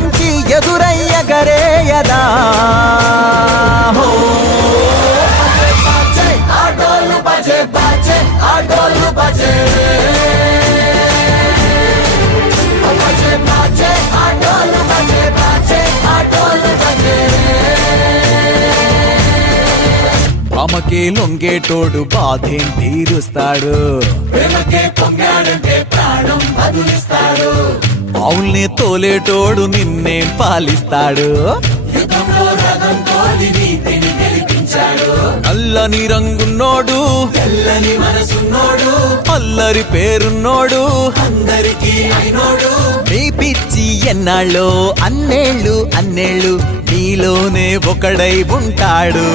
సంచి ఎదురయ్యగరేయదా ఆటోలు బజే బాజే ఆటోలు బజే బజే బాజే ఆటోలు బజే బాజే ఆటోలు బజే అమ్మకే లొంగేటోడు బాధేం తీరుస్తాడు ప్రేమకే పొంగాడంటే ప్రాణం బదులిస్తాడు అవుల్ని తోలేటోడు నిన్నేం పాలిస్తాడు యుద్ధంలో రథం తోలి నీతిని గెలిపించాడు అల్లని రంగున్నోడు తెల్లని మనసున్నోడు అల్లరి పేరున్నోడు అందరికీ అయినోడు నీ పిచ్చి ఎన్నాళ్ళో అన్నేళ్ళు నీలోనే ఒకడై ఉంటాడు